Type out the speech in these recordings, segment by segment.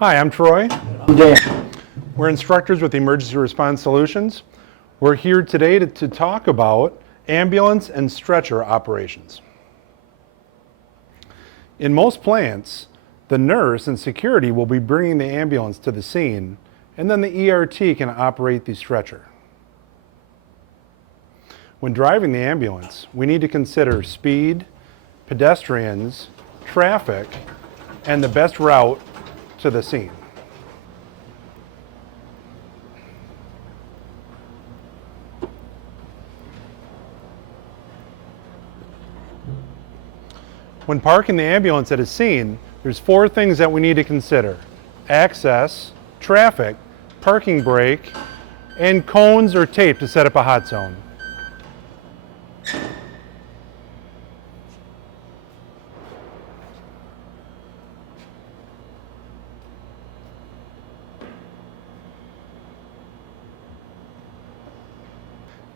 Hi, I'm Troy. I'm Dan. We're instructors with Emergency Response Solutions. We're here today to talk about ambulance and stretcher operations. In most plants, the nurse and security will be bringing the ambulance to the scene, and then the ERT can operate the stretcher. When driving the ambulance, we need to consider speed, pedestrians, traffic, and the best route to the scene. When parking the ambulance at a scene, there's 4 things that we need to consider: access, traffic, parking brake, and cones or tape to set up a hot zone.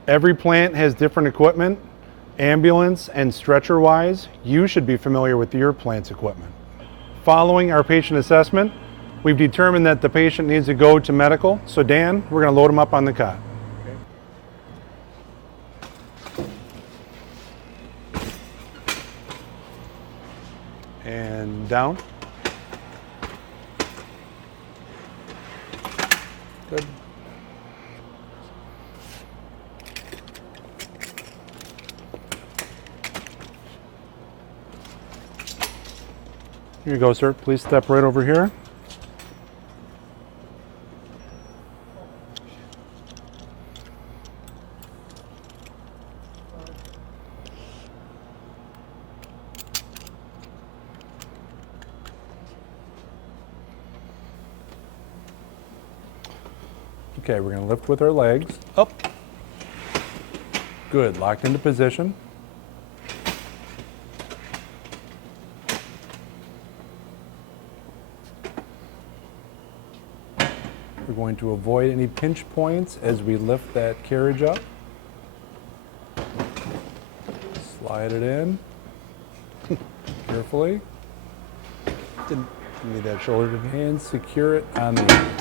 Every plant has different equipment. Ambulance and stretcher wise, you should be familiar with your plant's equipment. Following our patient assessment, we've determined that the patient needs to go to medical. So Dan, we're going to load him up on the cot. And down. Good. Here you go, sir. Please step right over here. Okay, we're going to lift with our legs up. Good, locked into position. We're going to avoid any pinch points as we lift that carriage up. Slide it in carefully. Didn't need that shoulder to hand. Secure it on the ambulance.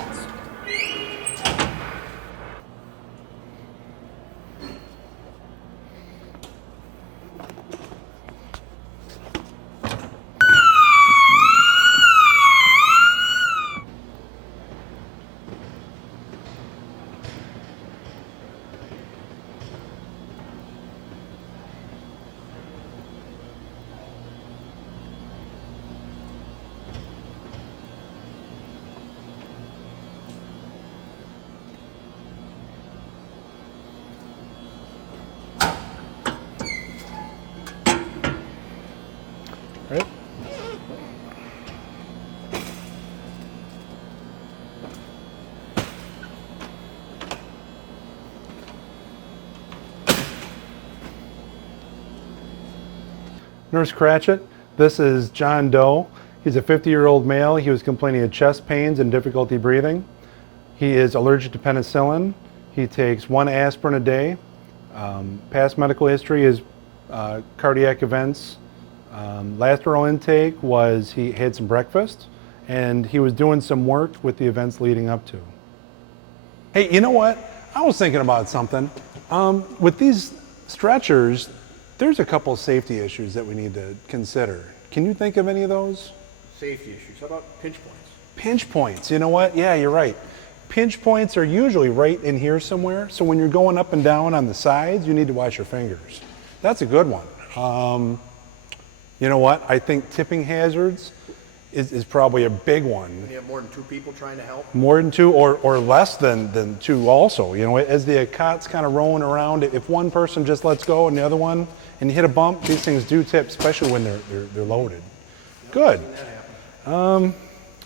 Right. Nurse Cratchit, this is John Doe. He's a 50-year-old male. He was complaining of chest pains and difficulty breathing. He is allergic to penicillin. He takes 1 aspirin a day. Past medical history is cardiac events. Last oral intake was he had some breakfast, and he was doing some work with the events leading up to. Hey, you know what? I was thinking about something. With these stretchers, there's a couple safety issues that we need to consider. Can you think of any of those? Safety issues. How about pinch points? Pinch points, you know what? Yeah, you're right. Pinch points are usually right in here somewhere, so when you're going up and down on the sides, you need to watch your fingers. That's a good one. You know what? I think tipping hazards is probably a big one. When you have more than 2 people trying to help? More than 2 or less than 2 also. You know, as the cot's kind of rolling around, if one person just lets go and the other one, and you hit a bump, these things do tip, especially when they're loaded. Yep, good.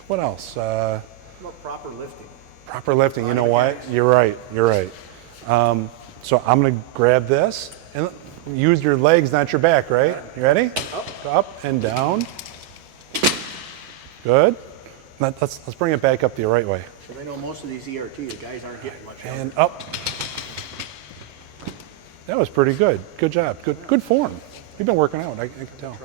What else? What about proper lifting? Proper lifting, you know what? You're right. So I'm going to grab this and use your legs, not your back, right? You ready? Up and down. Good. Let's bring it back up the right way. So I know most of these ERT, the guys aren't getting much help. And up. That was pretty good. Good job. Good form. You've been working out, I can tell.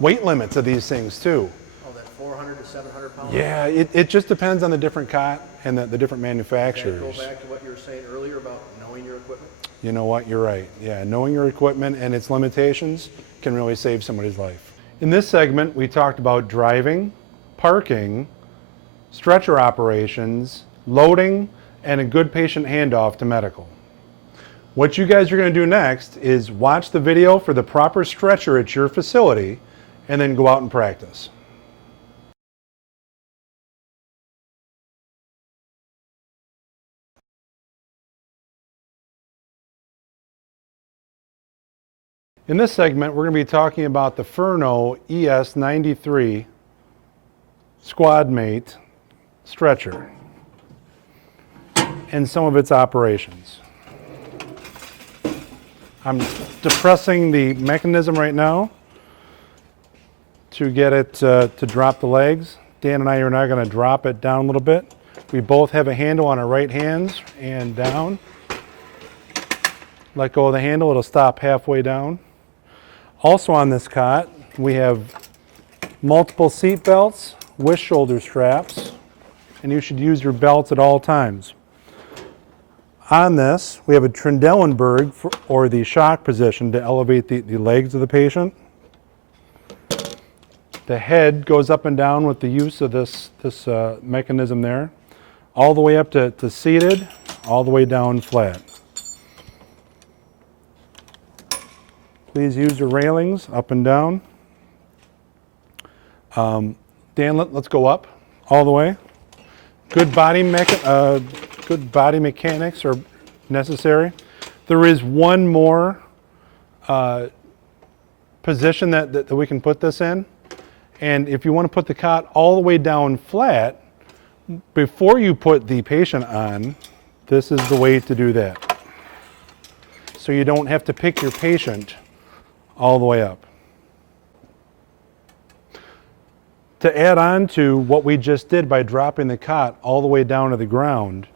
Weight limits of these things too. Oh, that 400 to 700 pounds? Yeah, it just depends on the different cot and the different Does that manufacturers. go back to what you were saying earlier about knowing your equipment? You know what, you're right. Yeah, knowing your equipment and its limitations can really save somebody's life. In this segment, we talked about driving, parking, stretcher operations, loading, and a good patient handoff to medical. What you guys are going to do next is watch the video for the proper stretcher at your facility and then go out and practice. In this segment, we're going to be talking about the Furno ES93 SquadMate stretcher and some of its operations. I'm depressing the mechanism right now to get it to drop the legs. Dan and I are now going to drop it down a little bit. We both have a handle on our right hands and down. Let go of the handle, it'll stop halfway down. Also on this cot, we have multiple seat belts with shoulder straps, and you should use your belts at all times. On this, we have a Trendelenburg, or the shock position, to elevate the legs of the patient. The head goes up and down with the use of this mechanism there, all the way up to seated, all the way down flat. Please use your railings up and down. Dan, let's go up all the way. Good body mechanics are necessary. There is one more position that we can put this in. And if you want to put the cot all the way down flat, before you put the patient on, this is the way to do that. So you don't have to pick your patient all the way up. To add on to what we just did by dropping the cot all the way down to the ground,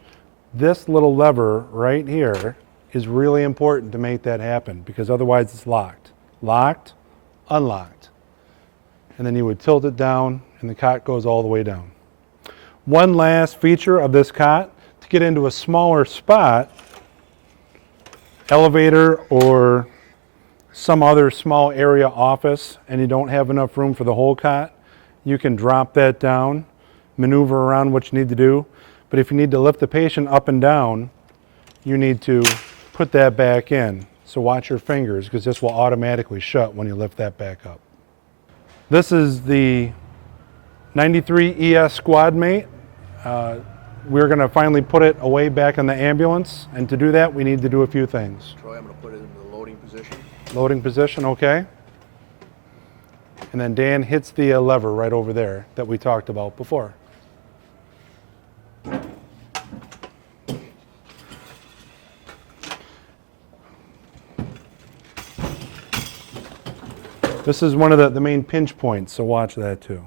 this little lever right here is really important to make that happen, because otherwise it's locked. Locked, unlocked. And then you would tilt it down and the cot goes all the way down. One last feature of this cot, to get into a smaller spot, elevator or some other small area office, and you don't have enough room for the whole cot, you can drop that down, maneuver around what you need to do. But if you need to lift the patient up and down, you need to put that back in. So watch your fingers, because this will automatically shut when you lift that back up. This is the 93 ES SquadMate. We're going to finally put it away back in the ambulance, and to do that we need to do a few things. Troy, I'm going to put it in the loading position. Loading position, okay. And then Dan hits the lever right over there that we talked about before. This is one of the main pinch points, so watch that too.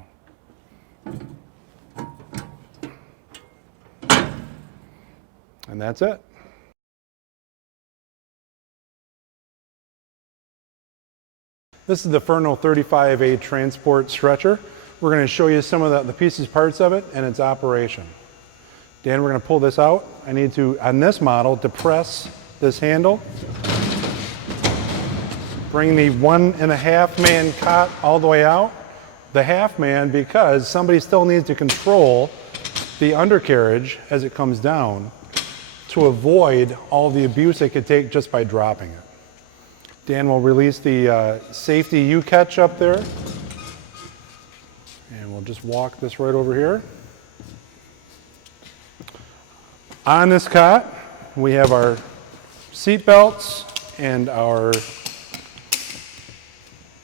And that's it. This is the Furno 35A transport stretcher. We're going to show you some of the pieces, parts of it, and its operation. Dan, we're going to pull this out. I need to, on this model, depress this handle. Bring the 1.5 man cot all the way out. The half man, because somebody still needs to control the undercarriage as it comes down to avoid all the abuse it could take just by dropping it. Dan will release the safety U-catch up there. And we'll just walk this right over here. On this cot, we have our seat belts and our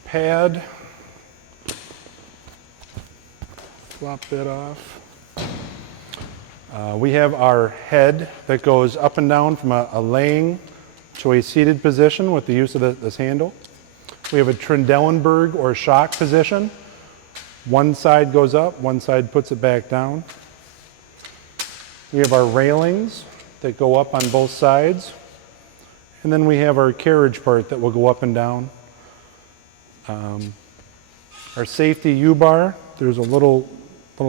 pad. Flop that off. We have our head that goes up and down from a laying to a seated position with the use of this handle. We have a Trendelenburg or shock position. One side goes up, one side puts it back down. We have our railings that go up on both sides. And then we have our carriage part that will go up and down. Our safety U-bar, there's a little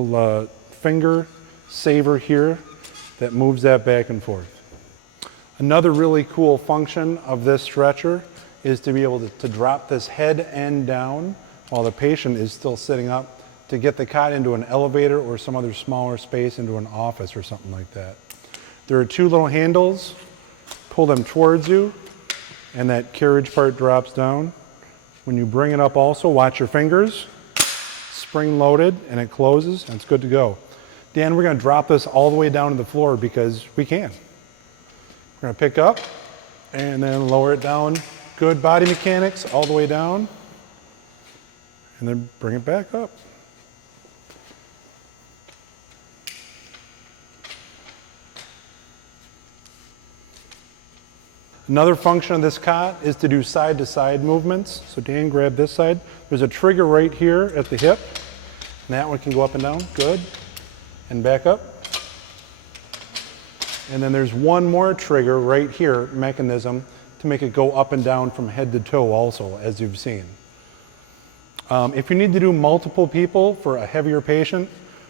little finger saver here that moves that back and forth. Another really cool function of this stretcher is to be able to drop this head end down while the patient is still sitting up to get the cot into an elevator or some other smaller space, into an office or something like that. There are two little handles, pull them towards you, and that carriage part drops down. When you bring it up also, watch your fingers, spring loaded, and it closes, and it's good to go. Dan, we're gonna drop this all the way down to the floor because we can. We're gonna pick up and then lower it down. Good body mechanics all the way down, and then bring it back up. Another function of this cot is to do side-to-side movements. So Dan, grab this side. There's a trigger right here at the hip, and that one can go up and down. Good. And back up. And then there's one more trigger right here, mechanism, to make it go up and down from head to toe also, as you've seen. If you need to do multiple people for a heavier patient,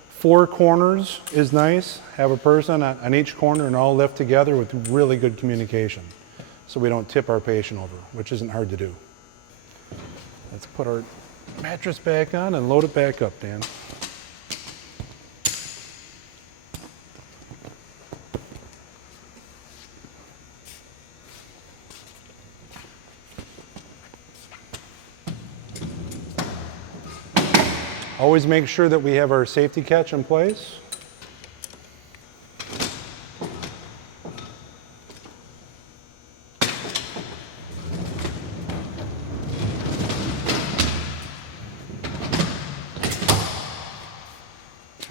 4 corners is nice. Have a person on each corner and all lift together with really good communication, so we don't tip our patient over, which isn't hard to do. Let's put our mattress back on and load it back up, Dan. Always make sure that we have our safety catch in place.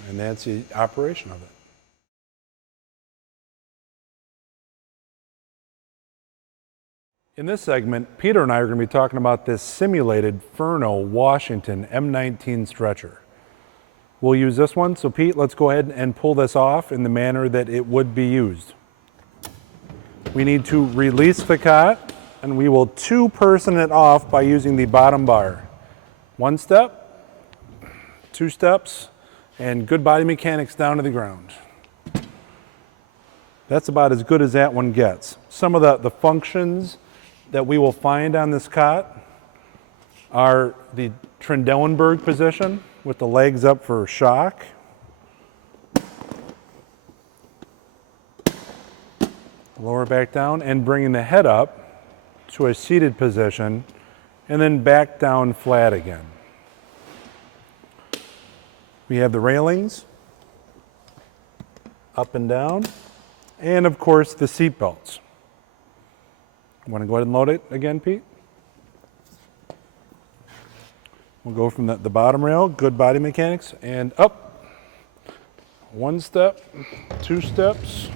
And that's the operation of it. In this segment, Peter and I are going to be talking about this simulated Furno, Washington M19 stretcher. We'll use this one. So Pete, let's go ahead and pull this off in the manner that it would be used. We need to release the cot, and we will 2-person it off by using the bottom bar. 1 step, 2 steps, and good body mechanics down to the ground. That's about as good as that one gets. Some of the functions that we will find on this cot are the Trendelenburg position with the legs up for shock. Lower back down and bringing the head up to a seated position and then back down flat again. We have the railings up and down, and of course the seat belts. Want to go ahead and load it again, Pete? We'll go from the bottom rail, good body mechanics, and up. 1 step, 2 steps.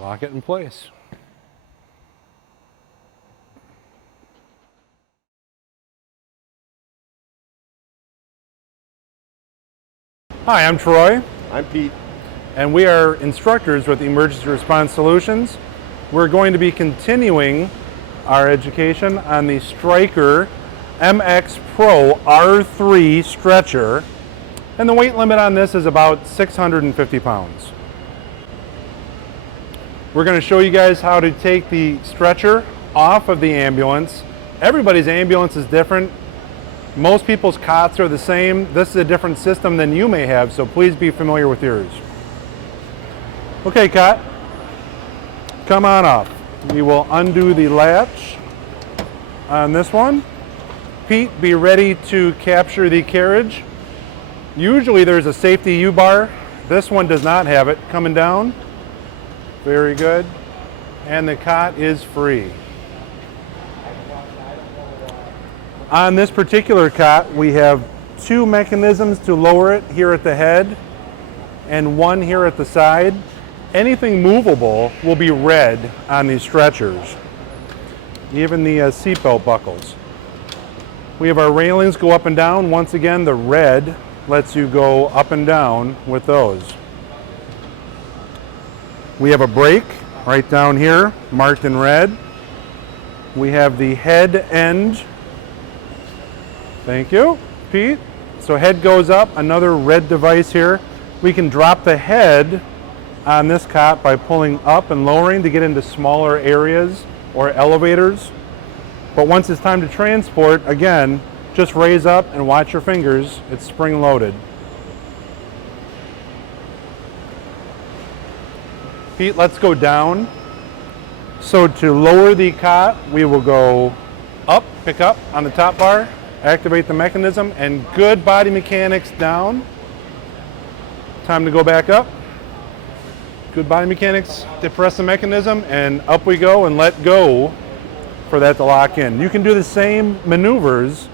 Lock it in place. Hi, I'm Troy. I'm Pete. And we are instructors with Emergency Response Solutions. We're going to be continuing our education on the Stryker MX Pro R3 stretcher. And the weight limit on this is about 650 pounds. We're going to show you guys how to take the stretcher off of the ambulance. Everybody's ambulance is different. Most people's cots are the same. This is a different system than you may have, so please be familiar with yours. Okay, cot, come on off. We will undo the latch on this one. Pete, be ready to capture the carriage. Usually there's a safety U-bar. This one does not have it. Coming down. Very good. And the cot is free. On this particular cot, we have 2 mechanisms to lower it here at the head and 1 here at the side. Anything movable will be red on these stretchers, even the seatbelt buckles. We have our railings go up and down. Once again, the red lets you go up and down with those. We have a brake right down here, marked in red. We have the head end Thank you, Pete. So head goes up, another red device here. We can drop the head on this cot by pulling up and lowering to get into smaller areas or elevators. But once it's time to transport, again, just raise up and watch your fingers. It's spring loaded. Pete, let's go down. So to lower the cot, we will go up, pick up on the top bar, activate the mechanism, and good body mechanics down. Time to go back up. Good body mechanics, depress the mechanism, and up we go and let go for that to lock in. You can do the same maneuvers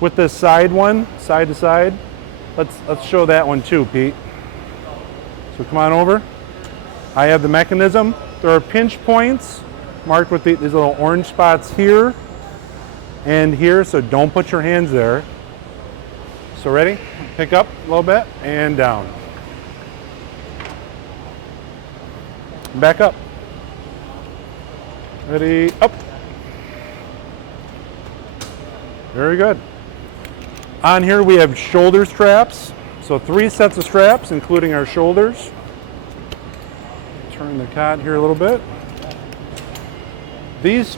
with this side one, side to side. Let's show that one too, Pete. So come on over. I have the mechanism. There are pinch points marked with these little orange spots here and here, so don't put your hands there. So ready? Pick up a little bit and down. Back up. Ready, up. Very good. On here we have shoulder straps. So 3 sets of straps, including our shoulders. Turn the cot here a little bit. These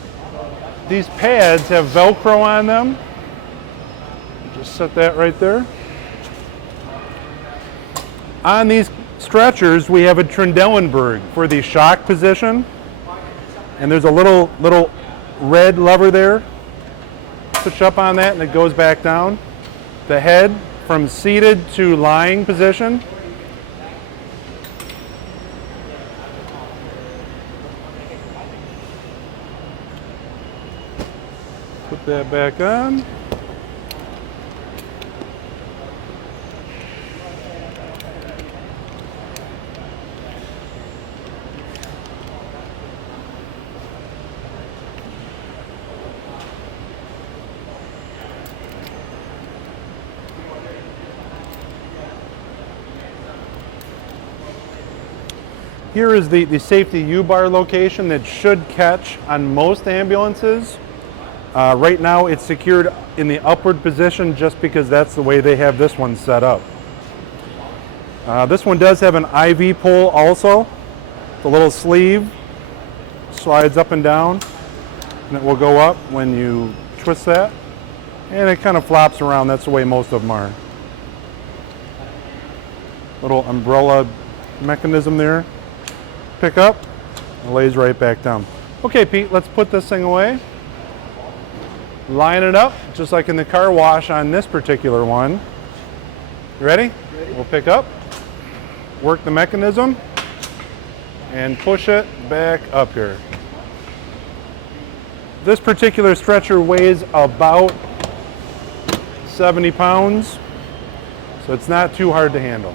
pads have Velcro on them. Just set that right there. On these stretchers, we have a Trendelenburg for the shock position. And there's a little red lever there. Push up on that and it goes back down. The head from seated to lying position. Put that back on. Here is the safety U-bar location that should catch on most ambulances. Right now it's secured in the upward position just because that's the way they have this one set up. This one does have an IV pole also. The little sleeve slides up and down and it will go up when you twist that. And it kind of flops around. That's the way most of them are. Little umbrella mechanism there. Pick up, it lays right back down. Okay, Pete, let's put this thing away. Line it up, just like in the car wash on this particular one. You ready? Ready. We'll pick up, work the mechanism, and push it back up here. This particular stretcher weighs about 70 pounds, so it's not too hard to handle.